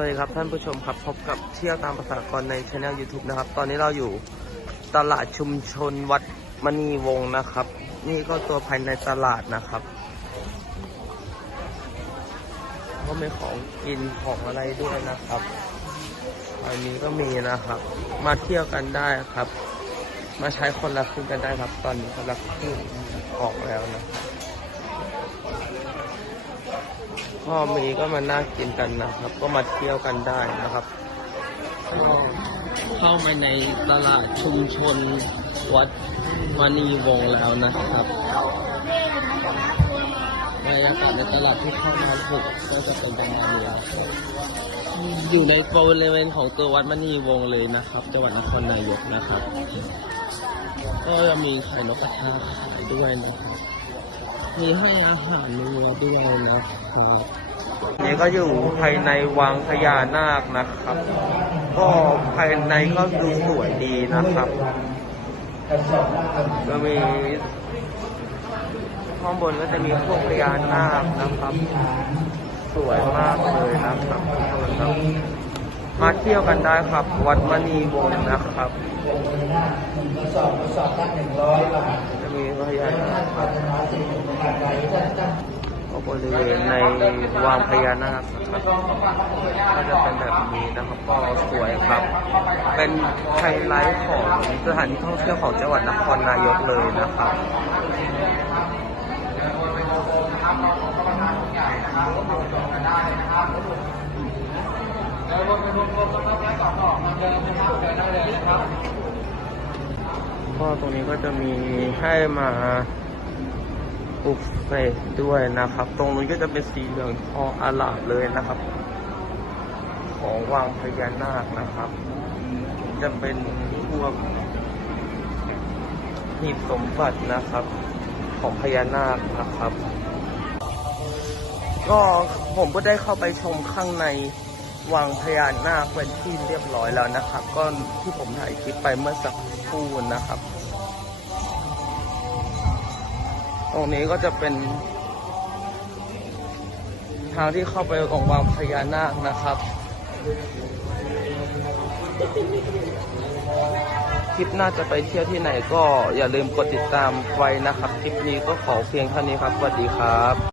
วัสดีครับท่านผู้ชมครับพบกับเที่ยวตามภาษากรในช anel YouTube นะครับ ตอนนี้เราอยู่ตลาดชุมชนวัดมณีวงศ์นะครับ นี่ก็ตัวภายในตลาดนะครับ ก็มีของกินของอะไรด้วยนะครับอันนี้ก็มีนะครับ มาเที่ยวกันได้ครับ มาใช้คนละครึ่งกันได้ครับ ตอนนี้คนละครึ่งออกแล้วนะครับ พ่อมีก็มานั่งกินกันนะครับ ก็มาเที่ยวกันได้นะครับก็เข้ามาในตลาดชุมชนวัดมณีวงศ์แล้วนะครับบรรยากาศในตลาดที่เข้ามาถูกก็จะเป็นประมาณนี้ครับอยู่ในบริเวณของตัววัดมณีวงศ์เลยนะครับ จังหวัดนครนายกนะครับ ก็จะมีไข่นกกระทาขายด้วยนะครับ มีให้อาหารเนื้อด้วยนะครับ นี่ก็อยู่ภายในวังพญานาคนะครับ ก็ภายในก็ดูสวยดีนะครับก็มีข้างบนก็จะมีพวกพญานาคนะครับ สวยมากเลยนะครับครับ มาเที่ยวกันได้ครับ วัดมณีวงศ์นะครับจะมีพญานาคครับ บริเวณในวังพญานาคนะครับก็จะเป็นแบบนี้นะครับก็สวยครับ เป็นไฮไลท์ของสถานที่ท่องเที่ยวของจังหวัดนครนายกเลยนะครับก็ตรงนี้ก็จะมีให้มา ปลูกเสกด้วยนะครับ ตรงนู้นก็จะเป็นสีเหลืองทองอาลามเลยนะครับ ของวางพญานาคนะครับ จะเป็นพวกหีบสมบัตินะครับ ของพญานาคนะครับ ก็ผมก็ได้เข้าไปชมข้างในวังพญานาคเป็นที่เรียบร้อยแล้วนะครับ ก็ที่ผมถ่ายคลิปไปเมื่อสักครู่นะครับ รงนี้ก็จะเป็น ทางที่เข้าไปของวังพญานาคนะครับ คลิปหน้าจะไปเที่ยวที่ไหนก็อย่าลืมกดติดตามไว้นะครับ คลิปนี้ก็ขอเพียงเท่านี้ครับ สวัสดีครับ